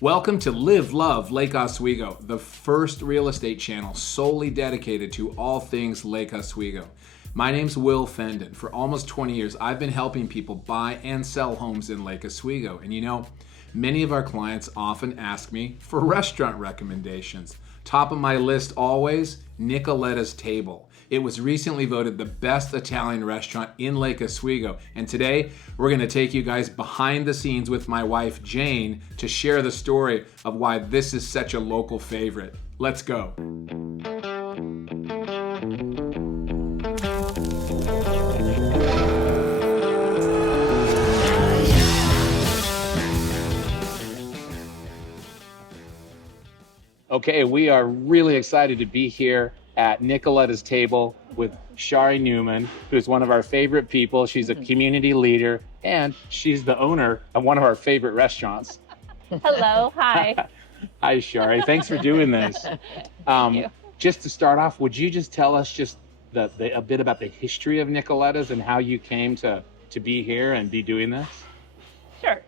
Welcome to Live, Love Lake Oswego, the first real estate channel solely dedicated to all things Lake Oswego. My name's Will Fendon. For almost 20 years, I've been helping people buy and sell homes in Lake Oswego. And you know, many of our clients often ask me for restaurant recommendations. Top of my list always, Nicoletta's Table. It was recently voted the best Italian restaurant in Lake Oswego. And today, we're gonna take you guys behind the scenes with my wife, Jane, to share the story of why this is such a local favorite. Let's go. Okay, we are really excited to be here at Nicoletta's Table with Shari Newman, who's one of our favorite people. She's a community leader, and she's the owner of one of our favorite restaurants. Hello, hi. Hi, Shari. Thanks for doing this. Thank you. Just to start off, would you just tell us just a bit about the history of Nicoletta's and how you came to be here and be doing this? Sure.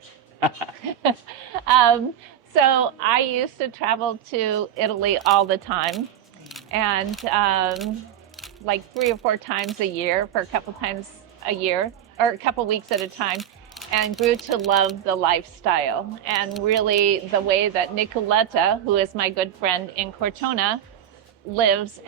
So I used to travel to Italy all the time, and like 3 or 4 times a year for a couple times a year, or a couple weeks at a time, and grew to love the lifestyle and really the way that Nicoletta, who is my good friend in Cortona, lives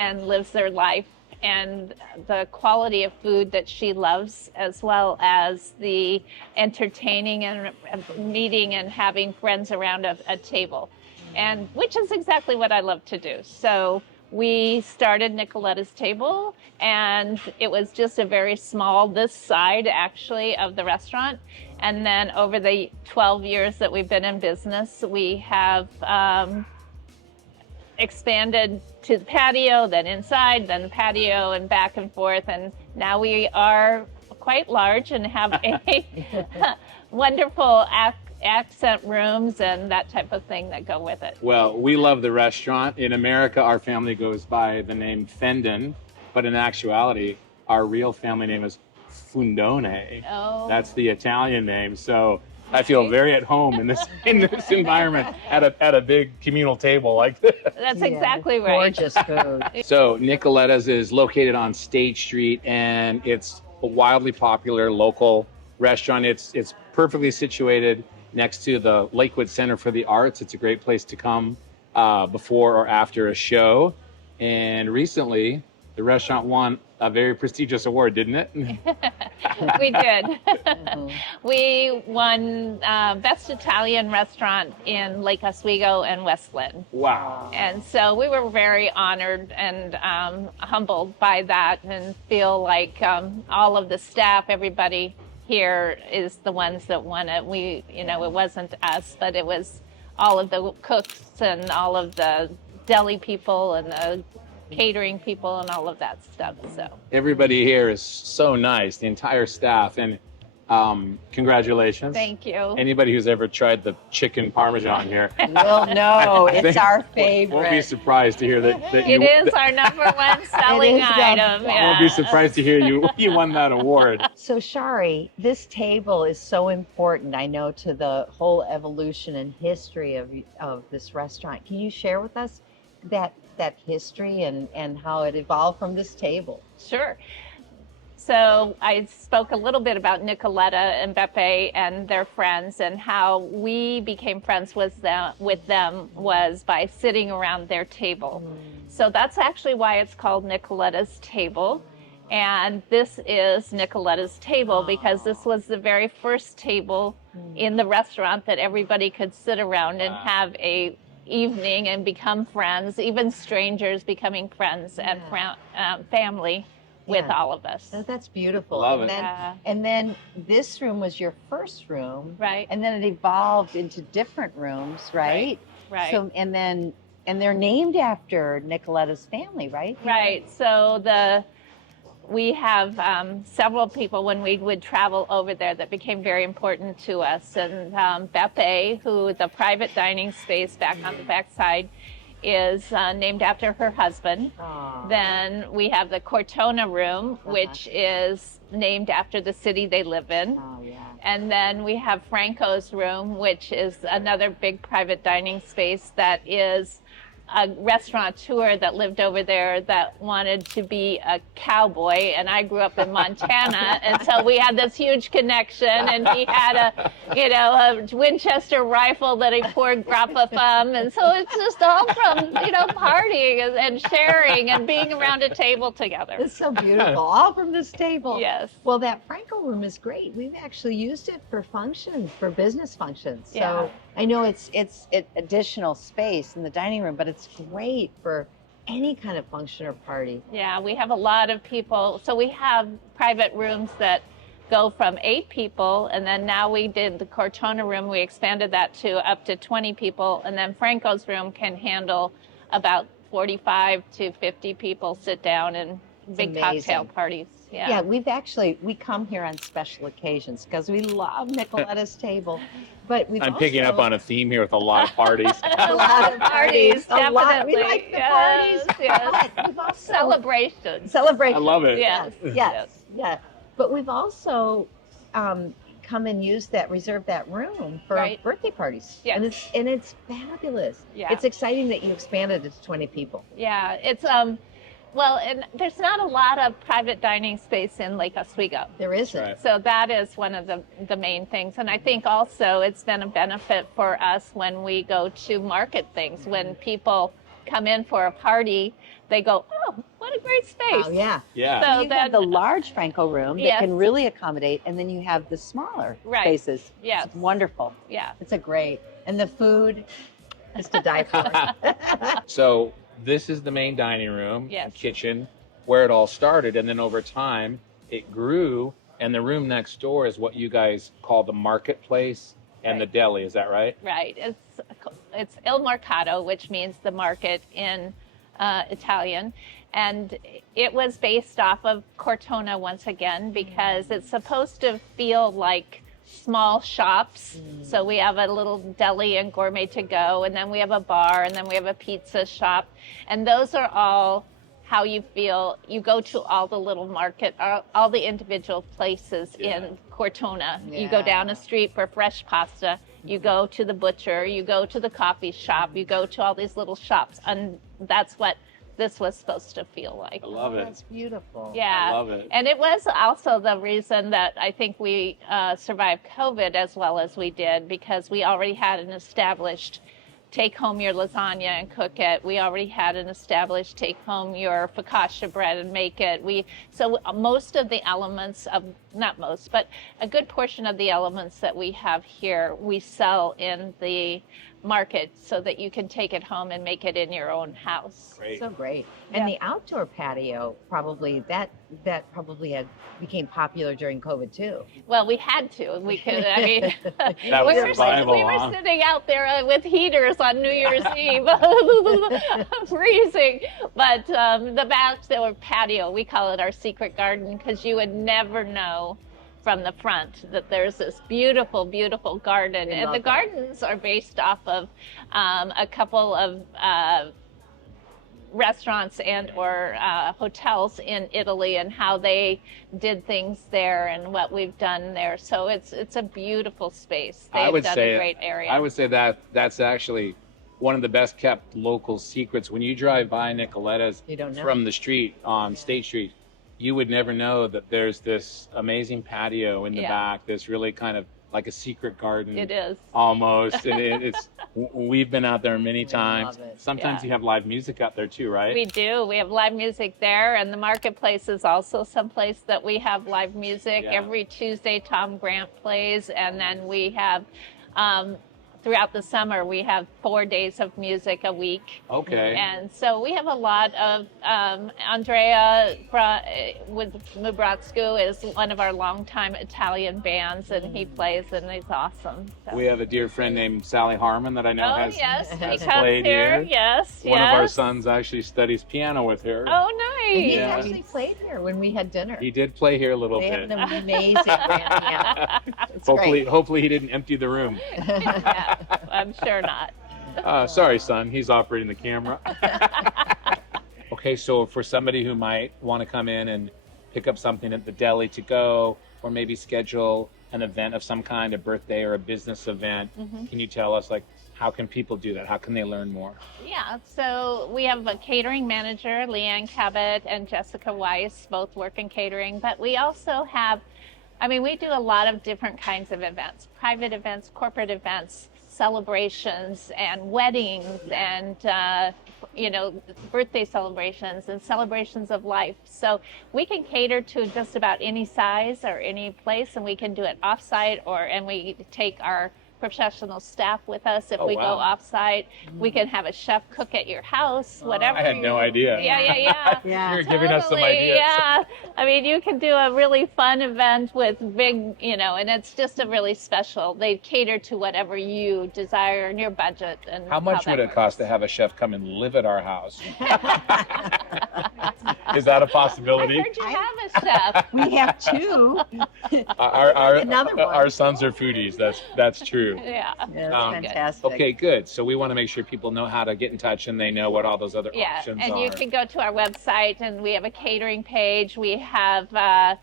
their life, and the quality of food that she loves, as well as the entertaining and meeting and having friends around a table, and which is exactly what I love to do. So we started Nicoletta's Table, and it was just a very small, this side actually of the restaurant. And then over the 12 years that we've been in business, we have expanded to the patio, then inside, then the patio, and back and forth. And now we are quite large and have a wonderful accent rooms and that type of thing that go with it. Well, we love the restaurant. In America, our family goes by the name Fendon, but in actuality, our real family name is Fendone. Oh. That's the Italian name. So I feel very at home in this environment at a big communal table like this. That's exactly right. Gorgeous food. So Nicoletta's is located on State Street, and it's a wildly popular local restaurant. It's perfectly situated next to the Lakewood Center for the Arts. It's a great place to come before or after a show. And recently, the restaurant won a very prestigious award, didn't it? We did. We won Best Italian Restaurant in Lake Oswego and West Lynn. Wow. And so we were very honored and humbled by that, and feel like all of the staff, everybody here is the ones that won it. It wasn't us, but it was all of the cooks and all of the deli people and the catering people and all of that stuff. So everybody here is so nice, the entire staff, and congratulations. Thank you. Anybody who's ever tried the chicken parmesan here, Well, no, it's our favorite. won't be surprised to hear that It is our number one selling It is item. Yeah. Won't be surprised to hear you won that award. So Shari, this table is so important, I know, to the whole evolution and history of this restaurant. Can you share with us that history and how it evolved from this table? Sure. So I spoke a little bit about Nicoletta and Beppe and their friends, and how we became friends with them was by sitting around their table. So that's actually why it's called Nicoletta's Table. And this is Nicoletta's Table because this was the very first table in the restaurant that everybody could sit around and have a evening and become friends, even strangers becoming friends and family with all of us. Oh, that's beautiful. Love and it. Then, and then this room was your first room, Right. And then it evolved into different rooms, right? Right. So and they're named after Nicoletta's family, right? Right. So we have several people when we would travel over there that became very important to us. And Beppe, who the private dining space back on the backside is named after her husband. Aww. Then we have the Cortona room, which is named after the city they live in. Oh, yeah. And then we have Franco's room, which is another big private dining space that is a restaurateur that lived over there that wanted to be a cowboy, and I grew up in Montana, and so we had this huge connection, and he had a Winchester rifle that he poured grappa from, and so it's just all from partying and sharing and being around a table together. It's so beautiful, all from this table. Yes. Well, that Franco room is great. We've actually used it for functions, for business functions. So Yeah. I know it's additional space in the dining room, but it's great for any kind of function or party. Yeah, we have a lot of people. So we have private rooms that go from 8 people, and then now we did the Cortona room. We expanded that to up to 20 people, and then Franco's room can handle about 45 to 50 people sit down and big amazing. cocktail parties. Yeah. Yeah, we come here on special occasions because we love Nicoletta's table. But I'm picking up on a theme here with a lot of parties. a lot of parties. Definitely. A lot. We like the parties. Yes. But we've also Celebrations. celebration. I love it. Yes. Yes. Yeah. But we've also come and reserve that room for Right. birthday parties. Yes. And it's fabulous. Yeah. It's exciting that you expanded it to 20 people. Yeah, it's well, and there's not a lot of private dining space in Lake Oswego. There isn't. Right. So that is one of the main things. And I think also it's been a benefit for us when we go to market things. When people come in for a party, they go, oh, what a great space. Oh, yeah. Yeah. So You then, have the large Franco room that Yes. can really accommodate, and then you have the smaller Right. spaces. Yes. It's wonderful. yeah. It's a great. And the food is to die for. So this is the main dining room, Yes. and kitchen, where it all started. And then over time, it grew. And the room next door is what you guys call the marketplace and the deli. Is that right? Right. It's Il Mercato, which means the market in Italian. And it was based off of Cortona once again, because it's supposed to feel like small shops. So we have a little deli and gourmet to go, and then we have a bar, and then we have a pizza shop. And those are all how you feel. You go to all the little market, all the individual places in Cortona. You go down a street for fresh pasta. You go to the butcher. You go to the coffee shop. You go to all these little shops. And that's what this was supposed to feel like. I love it. That's beautiful. Yeah. I love it. And it was also the reason that I think we survived COVID as well as we did, because we already had an established take home your lasagna and cook it. We already had an established take home your focaccia bread and make it. So most of the elements of, not most, but a good portion of the elements that we have here, we sell in the market so that you can take it home and make it in your own house. Great. So great. And the outdoor patio probably became popular during COVID too. Well, we had to. We could. I mean, That was we were survival, sitting out there with heaters on New Year's Eve, freezing. But the bachelor patio, we call it our secret garden, because you would never know from the front that there's this beautiful, beautiful garden. And the gardens are based off of a couple of restaurants and or hotels in Italy, and how they did things there and what we've done there. So it's a beautiful space. They've done a great area. I would say that that's actually one of the best kept local secrets. When you drive by Nicoletta's You don't know. from the street on State Street, you would never know that there's this amazing patio in the back that's really kind of like a secret garden. It is. Almost. And it's we've been out there many times. love it. Sometimes Yeah. you have live music out there too, right? We do. We have live music there, and the marketplace is also someplace that we have live music. Yeah. Every Tuesday, Tom Grant plays, and then we have, throughout the summer, we have 4 days of music a week. Okay. And so we have a lot of, Andrea with Mubratsku is one of our longtime Italian bands, and he plays, and he's awesome. So. We have a dear friend named Sally Harmon that I know Oh, has yes, he has comes played here. here. Yes, One yes. of our sons actually studies piano with her. Oh, And he's nice. Yeah. actually played here when we had dinner. He did play here a little They have bit. an amazing grand piano. It's Hopefully he didn't empty the room. Yeah, I'm sure not. Sorry, son. He's operating the camera. Okay, so for somebody who might want to come in and pick up something at the deli to go, or maybe schedule an event of some kind, a birthday or a business event, can you tell us, like, how can people do that? How can they learn more? Yeah, so we have a catering manager, Leanne Cabot and Jessica Weiss, both work in catering, but we also have, we do a lot of different kinds of events, private events, corporate events, celebrations and weddings and, birthday celebrations and celebrations of life. So we can cater to just about any size or any place, and we can do it offsite and we take our professional staff with us if we go off-site. We can have a chef cook at your house, whatever. I had no idea. Yeah. You're giving us some ideas. Yeah. You can do a really fun event with big, and it's just a really special. They cater to whatever you desire in your budget. And how much would it cost to have a chef come and live at our house? Is that a possibility? I heard you have a chef. We have two. Our sons are foodies. That's true. Yeah. That's fantastic. Okay, good. So we want to make sure people know how to get in touch and they know what all those other options are. And you can go to our website, and we have a catering page. We have that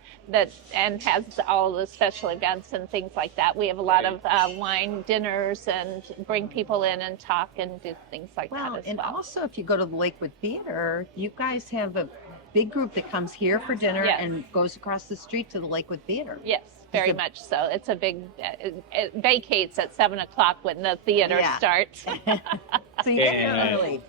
and has all the special events and things like that. We have a lot of wine dinners and bring people in and talk and do things like that as well. And also, if you go to the Lakewood Theater, you guys have a big group that comes here for dinner and goes across the street to the Lakewood Theater. Yes. Very much so. It's a big, it vacates at 7 o'clock when the theater starts. So you get early.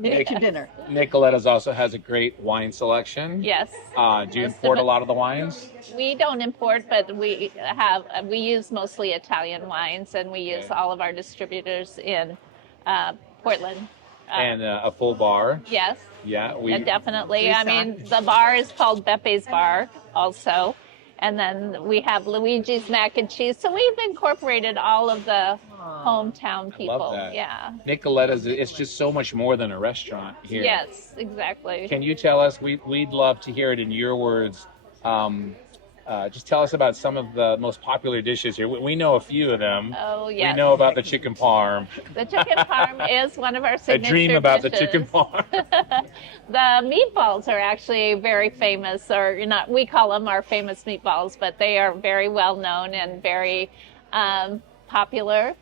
Get your dinner. Nicoletta's also has a great wine selection. Yes. Do you import a lot of the wines? We don't import, but we use mostly Italian wines, and we use all of our distributors in Portland. And a full bar. Yes. Yeah. Definitely. The bar is called Bepe's Bar also. And then we have Luigi's Mac and Cheese. So we've incorporated all of the hometown people. I love that. Yeah. Nicoletta's, it's just so much more than a restaurant here. Yes, exactly. Can you tell us, we'd love to hear it in your words, just tell us about some of the most popular dishes here. We know a few of them. Oh, yes. We know about the chicken parm. The chicken parm is one of our signature I dream about dishes. the chicken parm. The meatballs are actually very famous, or we call them our famous meatballs, but they are very well known and very popular.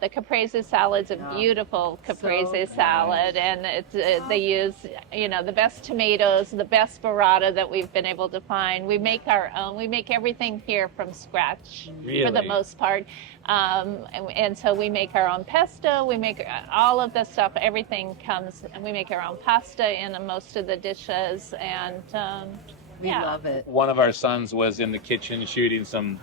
The caprese salad's a beautiful caprese salad, and they use the best tomatoes, the best burrata that we've been able to find. We make our own. We make everything here from scratch for the most part, and so we make our own pesto. We make all of the stuff. Everything comes, and we make our own pasta in most of the dishes, and. We love it. One of our sons was in the kitchen shooting some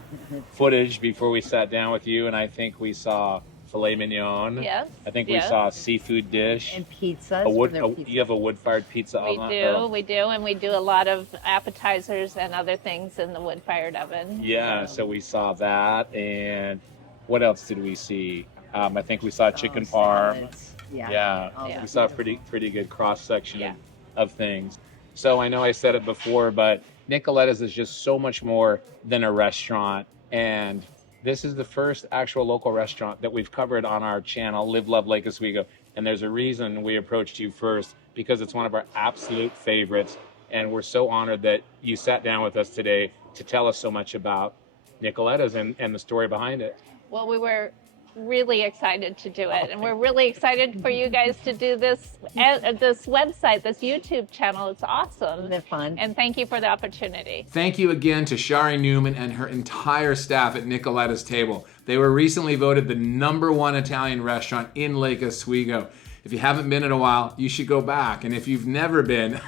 footage before we sat down with you, and I think we saw filet mignon. Yes. I think we saw a seafood dish. And pizzas. You have a wood-fired pizza oven? We do, and we do a lot of appetizers and other things in the wood-fired oven. Yeah, so we saw that, and what else did we see? I think we saw chicken parm. Yeah. We saw a pretty good cross-section of things. So I know I said it before, but Nicoletta's is just so much more than a restaurant. And this is the first actual local restaurant that we've covered on our channel, Live, Love, Lake Oswego. And there's a reason we approached you first, because it's one of our absolute favorites. And we're so honored that you sat down with us today to tell us so much about Nicoletta's and the story behind it. Well, we were really excited to do it, and we're really excited for you guys to do this website, this YouTube channel. It's awesome. Isn't it fun? And thank you for the opportunity. Thank you again to Shari Newman and her entire staff at Nicoletta's Table. They were recently voted the #1 Italian restaurant in Lake Oswego. If you haven't been in a while, you should go back. And if you've never been,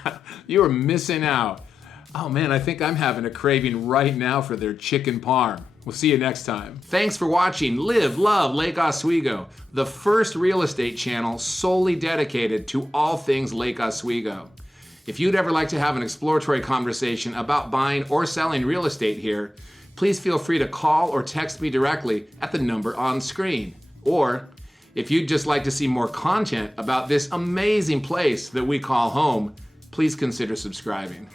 you are missing out. Oh man, I think I'm having a craving right now for their chicken parm. We'll see you next time. Thanks for watching Live, Love, Lake Oswego, the first real estate channel solely dedicated to all things Lake Oswego. If you'd ever like to have an exploratory conversation about buying or selling real estate here, please feel free to call or text me directly at the number on screen. Or if you'd just like to see more content about this amazing place that we call home, please consider subscribing.